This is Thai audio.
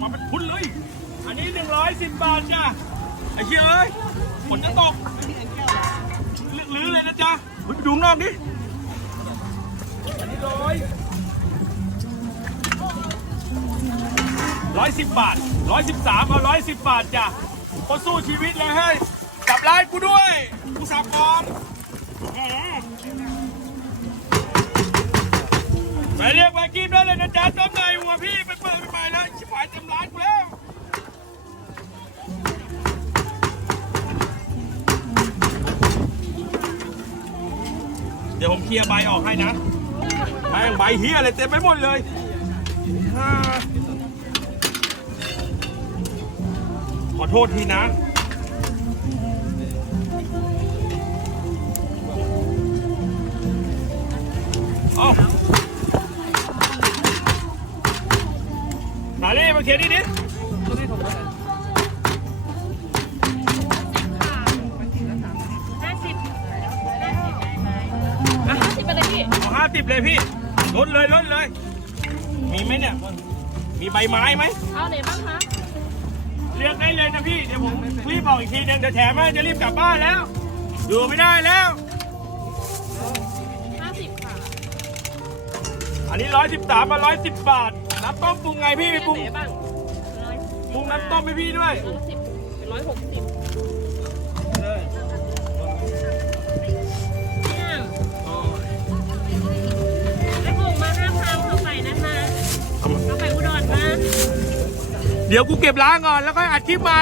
มาเป็นพุนเลย อันนี้หนึ่งร้อยสิบบาทจ้ะไอ้เหี้ยเอ้ยฝนจะตกลื้อเลยนะจ๊ะเฮ้ยไปดูข้างนอกดิอันนี้ร้อยร้อยสิบบาทร้อยสิบสามเอาร้อยสิบบาทจ้ะคนสู้ชีวิตเลยเฮ้จับร้านกูด้วย กูสับกองไปเรียกไปกีบได้เลยนะจ๊ะต้ม เดี๋ยวผมเคลียร์ใบออกให้นะแม่งใบเฮียอะไรเต็มไปหมดเลยฮ่าขอโทษทีนะเอามาเลยมาเคลียร์นี่ดิ สิบเลยพี่ลดเลยลดเลย มีไหมเนี่ย มีใบไม้ไหม เอาไหนบ้างคะเลือกได้เลยนะพี่ เดี๋ยวผมรีบบอกอีกทีนึงเดี๋ยวแถมให้จะรีบกลับบ้านแล้ว อยู่ไม่ได้แล้ว ห้าสิบค่ะอันนี้ร้อยสิบสามมาร้อยสิบบาท น้ำต้มปรุงไงพี่ไปปรุงไหนบ้างร้อยปรุงน้ำต้มให้พี่ด้วย ร้อยสิบเป็นร้อยหกสิบ ไปอุดรมา เดี๋ยวกูเก็บล้างก่อนแล้วค่อยอัดคลิปใหม่